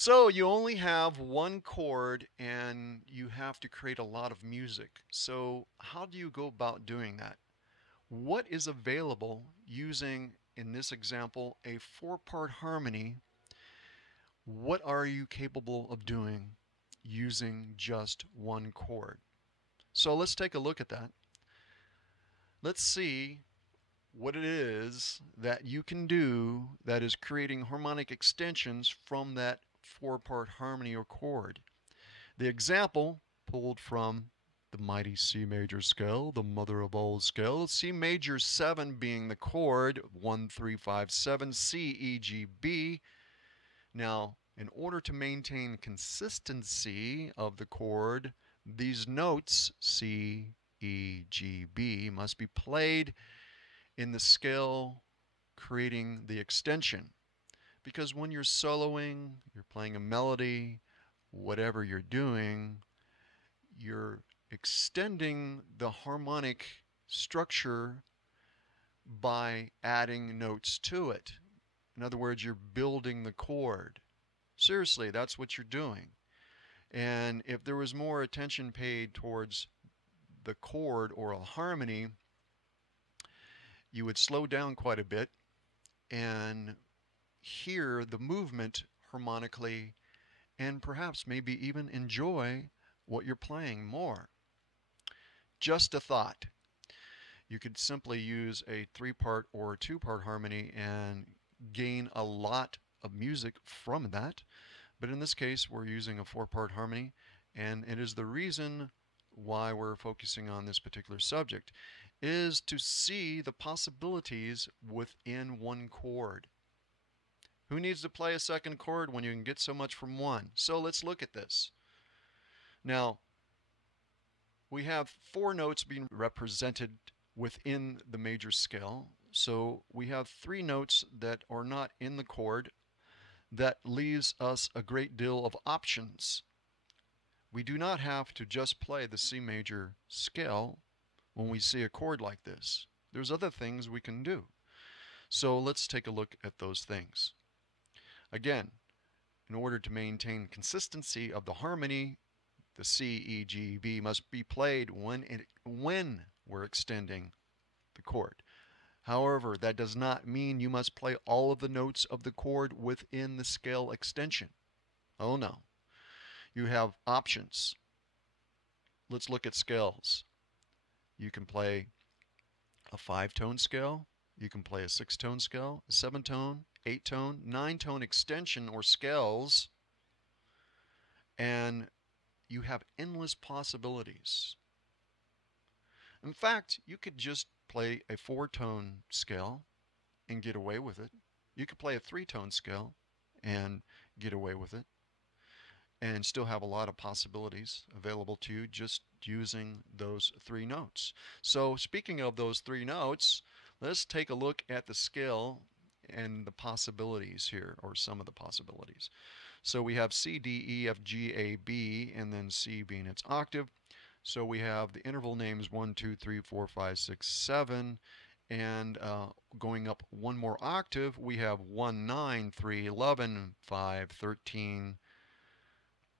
So you only have one chord and you have to create a lot of music. So how do you go about doing that? What is available using, in this example, a four-part harmony? What are you capable of doing using just one chord? So let's take a look at that. Let's see what it is that you can do that is creating harmonic extensions from that four-part harmony or chord. The example pulled from the mighty C major scale, the mother of all scales, C major 7 being the chord, 1, 3, 5, 7, C, E, G, B. Now, in order to maintain consistency of the chord, these notes, C, E, G, B, must be played in the scale creating the extension. Because when you're soloing, you're playing a melody, whatever you're doing, you're extending the harmonic structure by adding notes to it. In other words, you're building the chord. Seriously, that's what you're doing. And if there was more attention paid towards the chord or a harmony, you would slow down quite a bit and hear the movement harmonically and perhaps maybe even enjoy what you're playing more. Just a thought. You could simply use a three-part or two-part harmony and gain a lot of music from that. But in this case, we're using a four-part harmony, and it is the reason why we're focusing on this particular subject is to see the possibilities within one chord. Who needs to play a second chord when you can get so much from one? So let's look at this. Now, we have four notes being represented within the major scale. So we have three notes that are not in the chord. That leaves us a great deal of options. We do not have to just play the C major scale when we see a chord like this. There's other things we can do. So let's take a look at those things. Again, in order to maintain consistency of the harmony, the C, E, G, B must be played when we're extending the chord. However, that does not mean you must play all of the notes of the chord within the scale extension. Oh no. You have options. Let's look at scales. You can play a 5-tone scale, you can play a 6-tone scale, a 7-tone, 8-tone, 9-tone extension or scales, and you have endless possibilities. In fact, you could just play a 4-tone scale and get away with it. You could play a 3-tone scale and get away with it and still have a lot of possibilities available to you just using those three notes. So speaking of those three notes, let's take a look at the scale and the possibilities here, or some of the possibilities. So we have C, D, E, F, G, A, B, and then C being its octave. So we have the interval names 1, 2, 3, 4, 5, 6, 7, and going up one more octave, we have 1, 9, 3, 11, 5, 13,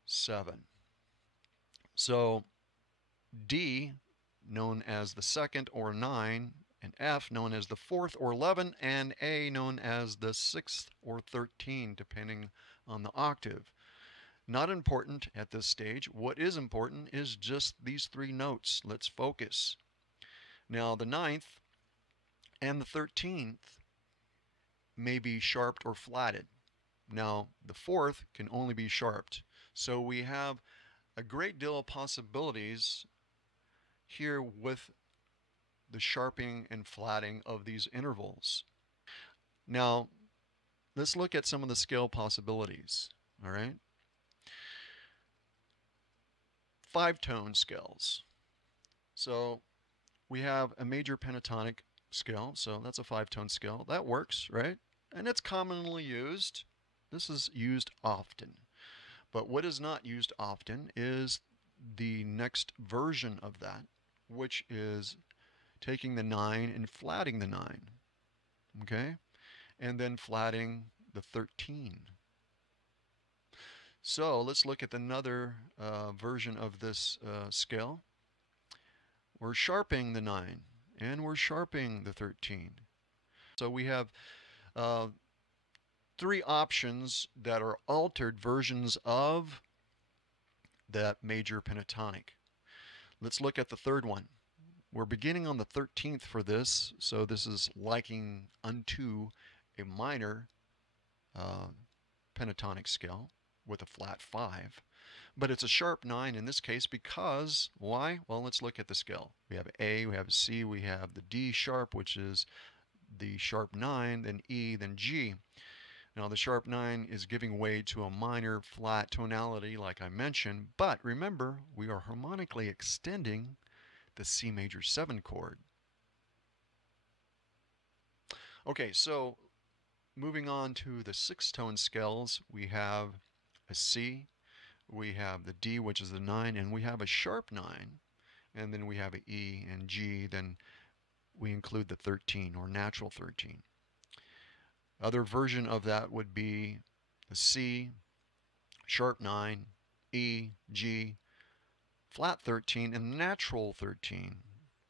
7. So D, known as the second or 9, and F, known as the fourth or 11, and A, known as the sixth or 13, depending on the octave. Not important at this stage. What is important is just these three notes. Let's focus. Now, the ninth and the 13th may be sharped or flatted. Now, the fourth can only be sharped. So we have a great deal of possibilities here with the sharpening and flatting of these intervals. Now, let's look at some of the scale possibilities. All right. 5-tone scales. So we have a major pentatonic scale, so that's a 5-tone scale. That works, right? And it's commonly used. This is used often. But what is not used often is the next version of that, which is taking the 9 and flatting the 9. Okay? And then flatting the 13. So let's look at another version of this scale. We're sharpening the 9 and we're sharpening the 13. So we have uh, three options that are altered versions of that major pentatonic. Let's look at the third one. We're beginning on the 13th for this, so this is liking unto a minor uh, pentatonic scale with a flat 5. But it's a sharp 9 in this case because, why? Well, let's look at the scale. We have A, we have C, we have the D sharp, which is the sharp 9, then E, then G. Now the sharp 9 is giving way to a minor flat tonality like I mentioned, but remember we are harmonically extending the C major 7 chord. Okay, so moving on to the 6-tone scales, we have a C, we have the D, which is the 9, and we have a sharp 9, and then we have an E and G, then we include the 13 or natural 13. Other version of that would be the C, sharp 9, E, G, flat 13, and natural 13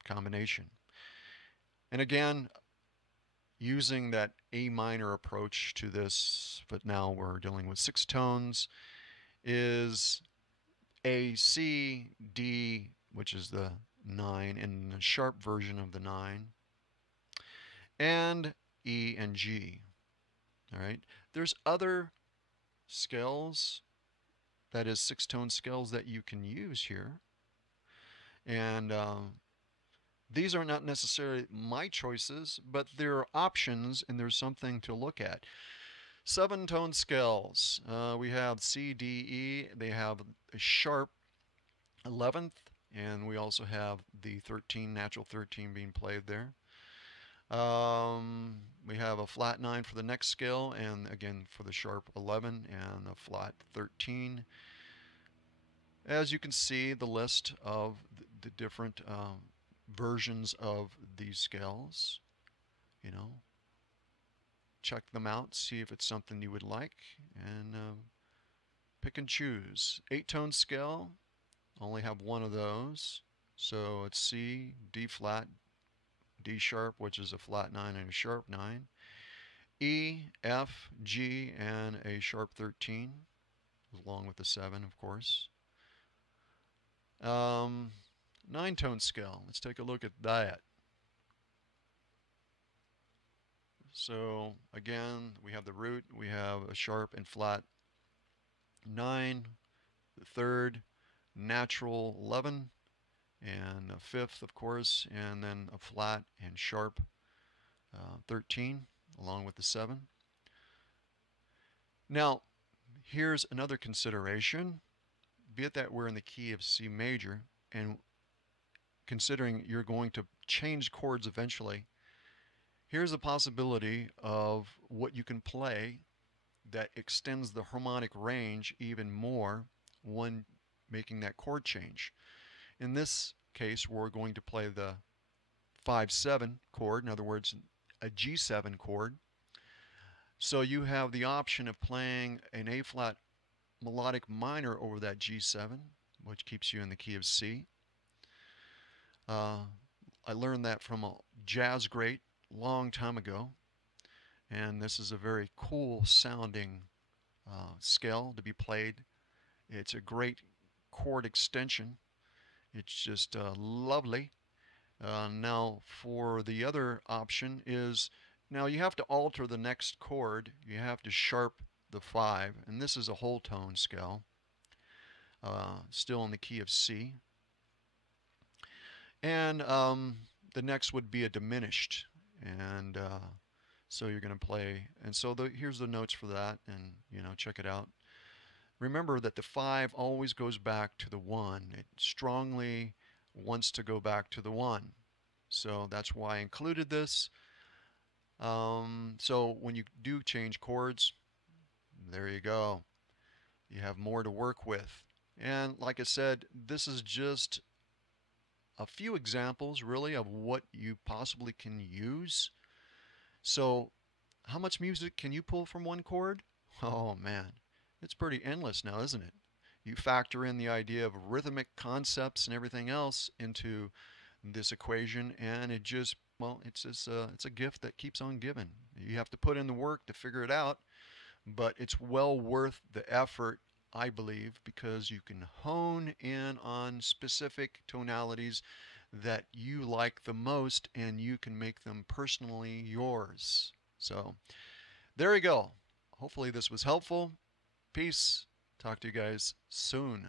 combination. And again, using that A minor approach to this, but now we're dealing with 6 tones, is A, C, D, which is the 9 and the sharp version of the 9, and E and G. All right. There's other scales, that is 6-tone scales that you can use here, and these are not necessarily my choices, but there are options and there's something to look at. 7-tone scales. We have C, D, E. They have a sharp 11th, and we also have the 13, natural 13 being played there. We have a flat 9 for the next scale, and again for the sharp 11 and a flat 13. As you can see, the list of the different versions of these scales, you know, check them out, see if it's something you would like, and pick and choose. 8-tone scale, only have one of those, so it's C, D flat, D sharp, which is a flat 9 and a sharp 9, E, F, G, and a sharp 13, along with the 7, of course. 9-tone scale, let's take a look at that. So again, we have the root, we have a sharp and flat 9, the third, natural 11, and a fifth, of course, and then a flat and sharp 13, along with the 7. Now, here's another consideration. Be it that we're in the key of C major, and considering you're going to change chords eventually, here's a possibility of what you can play that extends the harmonic range even more when making that chord change. In this case, we're going to play the 5-7 chord, in other words, a G7 chord. So you have the option of playing an A flat melodic minor over that G7, which keeps you in the key of C. I learned that from a jazz great long time ago, and this is a very cool sounding scale to be played. It's a great chord extension. It's just lovely. Now for the other option is, now you have to alter the next chord. You have to sharp the 5, and this is a whole tone scale, still in the key of C. And the next would be a diminished, and so you're going to play, and so here's the notes for that, and check it out. Remember that the 5 always goes back to the 1. It strongly wants to go back to the 1. So that's why I included this. So when you do change chords, there you go. You have more to work with. And like I said, this is just a few examples really of what you possibly can use. So how much music can you pull from one chord? Oh man, It's pretty endless now, isn't it? You factor in the idea of rhythmic concepts and everything else into this equation, and it just, well, it's a gift that keeps on giving. You have to put in the work to figure it out, but it's well worth the effort, I believe, because you can hone in on specific tonalities that you like the most, and you can make them personally yours. So there you go. Hopefully this was helpful. Peace. Talk to you guys soon.